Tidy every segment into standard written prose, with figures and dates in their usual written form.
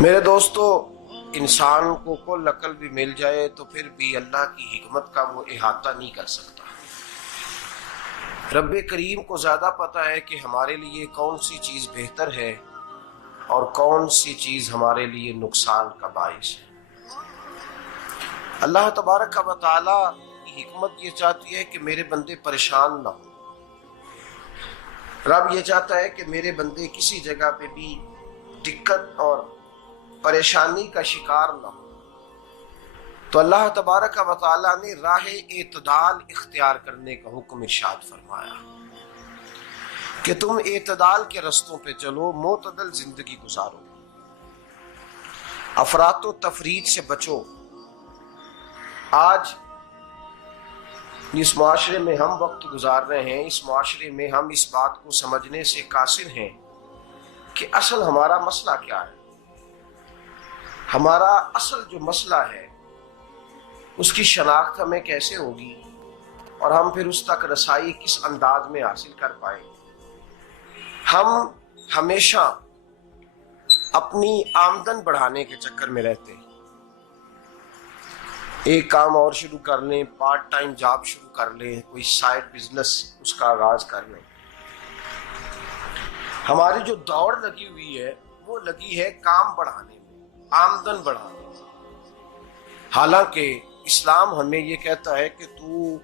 میرے دوستو، انسان کو کل عقل بھی مل جائے تو پھر بھی اللہ کی حکمت کا وہ احاطہ نہیں کر سکتا۔ رب کریم کو زیادہ پتہ ہے کہ ہمارے لیے کون سی چیز بہتر ہے اور کون سی چیز ہمارے لیے نقصان کا باعث ہے۔ اللہ تبارک و تعالی کی حکمت یہ چاہتی ہے کہ میرے بندے پریشان نہ ہوں۔ رب یہ چاہتا ہے کہ میرے بندے کسی جگہ پہ بھی دقت اور پریشانی کا شکار نہ ہو، تو اللہ تبارک و تعالی نے راہ اعتدال اختیار کرنے کا حکم ارشاد فرمایا کہ تم اعتدال کے رستوں پہ چلو، معتدل زندگی گزارو، افراط و تفریط سے بچو۔ آج جس معاشرے میں ہم وقت گزار رہے ہیں، اس معاشرے میں ہم اس بات کو سمجھنے سے قاصر ہیں کہ اصل ہمارا مسئلہ کیا ہے۔ ہمارا اصل جو مسئلہ ہے اس کی شناخت ہمیں کیسے ہوگی اور ہم پھر اس تک رسائی کس انداز میں حاصل کر پائیں۔ ہم ہمیشہ اپنی آمدن بڑھانے کے چکر میں رہتے ہیں، ایک کام اور شروع کر لیں، پارٹ ٹائم جاب شروع کر لیں، کوئی سائیڈ بزنس اس کا آغاز کر لیں۔ ہماری جو دوڑ لگی ہوئی ہے وہ لگی ہے کام بڑھانے میں، آمدن بڑھانے میں، حالانکہ اسلام ہمیں یہ کہتا ہے کہ تو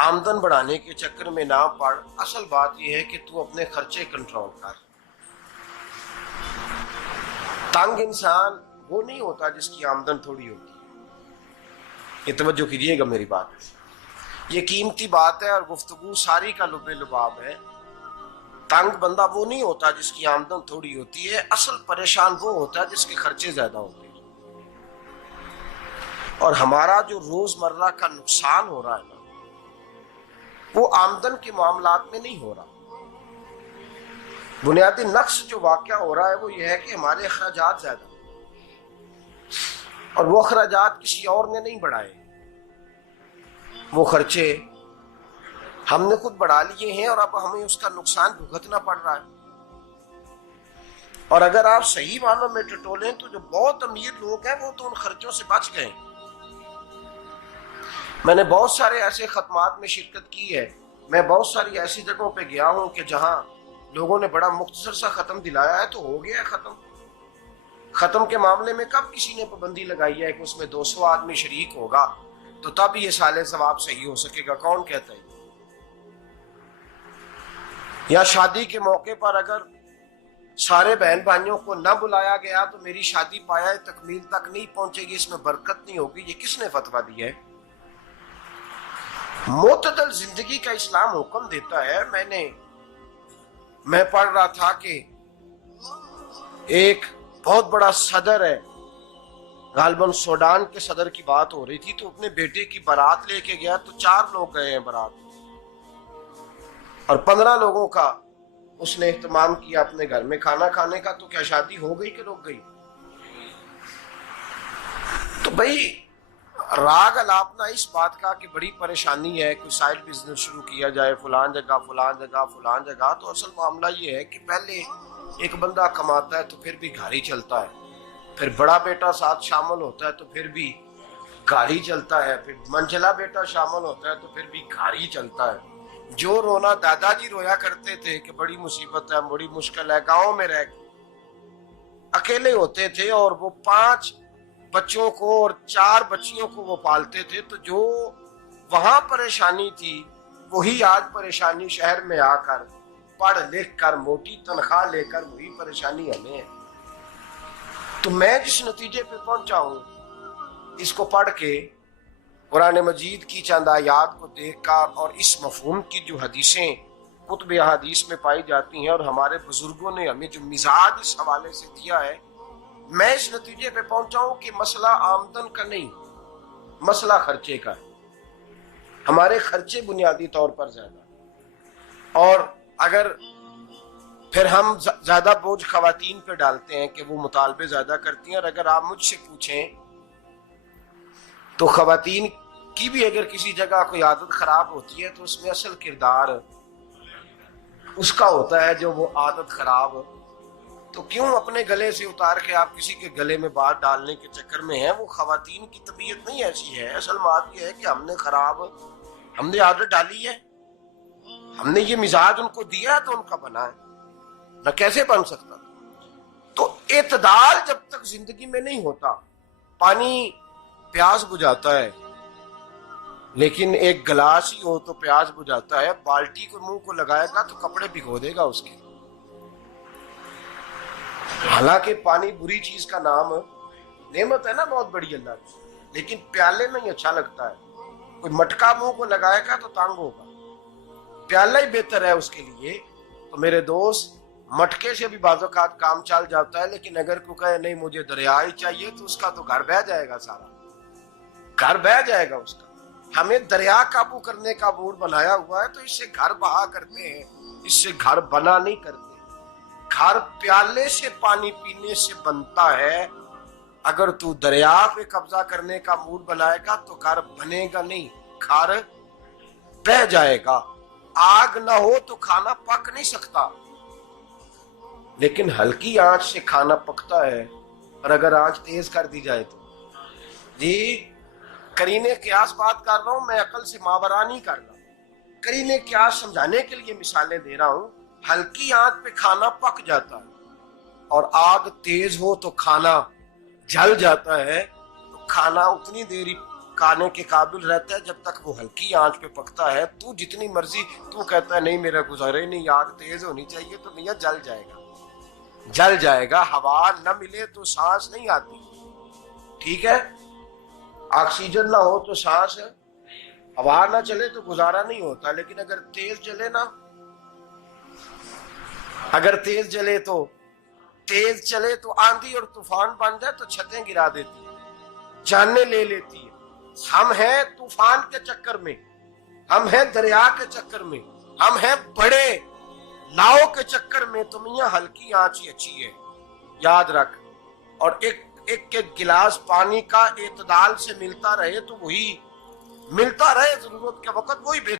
آمدن بڑھانے کے چکر میں نہ پڑ، اصل بات یہ ہے کہ تو اپنے خرچے کنٹرول کر۔ تنگ انسان وہ نہیں ہوتا جس کی آمدن تھوڑی ہوتی ہے، یہ توجہ کیجیے گا میری بات، یہ قیمتی بات ہے اور گفتگو ساری کا لب لباب ہے۔ تنگ بندہ وہ نہیں ہوتا جس کی آمدن تھوڑی ہوتی ہے، اصل پریشان وہ ہوتا ہے جس کے خرچے زیادہ ہوتے ہیں۔ اور ہمارا جو روزمرہ کا نقصان ہو رہا ہے نا، وہ آمدن کے معاملات میں نہیں ہو رہا۔ بنیادی نقص جو واقعہ ہو رہا ہے وہ یہ ہے کہ ہمارے اخراجات زیادہ ہیں، اور وہ اخراجات کسی اور نے نہیں بڑھائے، وہ خرچے ہم نے خود بڑھا لیے ہیں اور اب ہمیں اس کا نقصان بھگتنا پڑ رہا ہے۔ اور اگر آپ صحیح معنوں میں ٹٹولیں تو جو بہت امیر لوگ ہیں وہ تو ان خرچوں سے بچ گئے۔ میں نے بہت سارے ایسے ختمات میں شرکت کی ہے، میں بہت ساری ایسی جگہوں پہ گیا ہوں کہ جہاں لوگوں نے بڑا مختصر سا ختم دلایا ہے تو ہو گیا ہے ختم۔ ختم کے معاملے میں کب کسی نے پابندی لگائی ہے کہ اس میں 200 آدمی شریک ہوگا تو تب یہ سال ثواب صحیح ہو سکے گا؟ کون کہتا ہے؟ یا شادی کے موقع پر اگر سارے بہن بھائیوں کو نہ بلایا گیا تو میری شادی پایہ تکمیل تک نہیں پہنچے گی، اس میں برکت نہیں ہوگی، یہ کس نے فتویٰ دیا ہے؟ معتدل زندگی کا اسلام حکم دیتا ہے۔ میں پڑھ رہا تھا کہ ایک بہت بڑا صدر ہے، غالباً سوڈان کے صدر کی بات ہو رہی تھی، تو اپنے بیٹے کی بارات لے کے گیا تو 4 لوگ گئے ہیں بارات، اور 15 لوگوں کا اس نے اہتمام کیا اپنے گھر میں کھانا کھانے کا۔ تو کیا شادی ہو گئی کہ رک گئی؟ تو بھائی راگ الاپنا اس بات کا کہ بڑی پریشانی ہے، کوئی سائیڈ بزنس شروع کیا جائے فلان جگہ فلان جگہ فلان جگہ، تو اصل معاملہ یہ ہے کہ پہلے ایک بندہ کماتا ہے تو پھر بھی گھر ہی چلتا ہے، پھر بڑا بیٹا ساتھ شامل ہوتا ہے تو پھر بھی گھر ہی چلتا ہے، پھر منجلا بیٹا شامل ہوتا ہے تو پھر بھی گھر ہی چلتا ہے۔ جو رونا دادا جی رویا کرتے تھے کہ بڑی مصیبت ہے، بڑی مشکل ہے، گاؤں میں رہ اکیلے ہوتے تھے اور وہ 5 بچوں کو اور 4 بچیوں کو وہ پالتے تھے، تو جو وہاں پریشانی تھی وہی آج پریشانی شہر میں آ کر پڑھ لکھ کر موٹی تنخواہ لے کر وہی پریشانی ہمیں ہے۔ تو میں جس نتیجے پہ پہنچا ہوں اس کو پڑھ کے، قرآن مجید کی چند آیات کو دیکھ کر اور اس مفہوم کی جو حدیثیں کتب احادیث میں پائی جاتی ہیں اور ہمارے بزرگوں نے ہمیں جو مزاج اس حوالے سے دیا ہے، میں اس نتیجے پہ پہنچا ہوں کہ مسئلہ آمدن کا نہیں، مسئلہ خرچے کا ہے۔ ہمارے خرچے بنیادی طور پر زیادہ، اور اگر پھر ہم زیادہ بوجھ خواتین پہ ڈالتے ہیں کہ وہ مطالبے زیادہ کرتی ہیں، اور اگر آپ مجھ سے پوچھیں تو خواتین کی بھی اگر کسی جگہ کوئی عادت خراب ہوتی ہے تو اس میں اصل کردار اس کا ہوتا ہے جو وہ عادت خراب تو کیوں اپنے گلے سے اتار کے آپ کسی کے گلے میں بات ڈالنے کے چکر میں ہیں؟ وہ خواتین کی طبیعت نہیں ایسی ہے. اصل بات یہ ہے کہ ہم نے عادت ڈالی ہے، ہم نے یہ مزاج ان کو دیا تو ان کا بنا ہے، نہ کیسے بن سکتا. تو اعتدال جب تک زندگی میں نہیں ہوتا، پانی پیاس بجھاتا ہے لیکن ایک گلاس ہی ہو تو پیاس بجھاتا ہے، بالٹی کو منہ کو لگائے گا تو کپڑے بھگو دے گا اس کے. حالانکہ پانی بری چیز کا نام نعمت ہے نا بہت بڑی اللہ کی، لیکن پیالے میں ہی اچھا لگتا ہے. کوئی مٹکا منہ کو لگائے گا تو تانگ ہوگا، پیالہ ہی بہتر ہے اس کے لیے. تو میرے دوست، مٹکے سے بھی بعض اوقات کام چل جاتا ہے، لیکن اگر کوئی کہے نہیں مجھے دریا ہی چاہیے تو اس کا تو گھر بہ جائے گا، سارا گھر بہ جائے گا اس کا. ہمیں دریا قابو کرنے کا موڈ بنایا ہوا ہے تو اس سے گھر بہا کرتے ہیں، اس سے گھر بنا نہیں کرتے. گھر پیالے سے پانی پینے سے بنتا ہے. اگر تو دریا پہ قبضہ کرنے کا موڈ بنائے گا تو گھر بنے گا نہیں، گھر بہ جائے گا. آگ نہ ہو تو کھانا پک نہیں سکتا، لیکن ہلکی آنچ سے کھانا پکتا ہے. اور اگر آنچ تیز کر دی جائے تو جی قرینے قیاس بات کر رہا ہوں، میں عقل سے ماورا نہیں کر رہا. قرینے قیاس سمجھانے کے لیے مثالیں دے رہا ہوں. ہلکی آنچ پہ کھانا پک جاتا ہے اور آگ تیز ہو تو کھانا جل جاتا ہے. تو کھانا اتنی دیر کھانے کے قابل رہتا ہے جب تک وہ ہلکی آنچ پہ پکتا ہے. تو جتنی مرضی تو کہتا ہے نہیں میرا گزارے نہیں، آگ تیز ہونی چاہیے، تو میاں جل جائے گا، جل جائے گا. ہوا نہ ملے تو سانس نہیں آتی، ٹھیک ہے؟ آکسیجن نہ ہو تو سانس، ہوا نہ چلے تو گزارا نہیں ہوتا. لیکن اگر تیز چلے نا، اگر تیز چلے تو آندھی اور طوفان بن جائے تو چھتیں گرا دیتی ہے، جانیں لے لیتی ہے. ہم ہیں طوفان کے چکر میں، ہم ہیں دریا کے چکر میں، ہم ہیں بڑے لاؤ کے چکر میں. تو میاں ہلکی آنچ ہی اچھی ہے، یاد رکھ. اور ایک گلاس پانی کا اعتدال سے ملتا رہے تو وہی ملتا رہے، ضرورت کے وقت وہی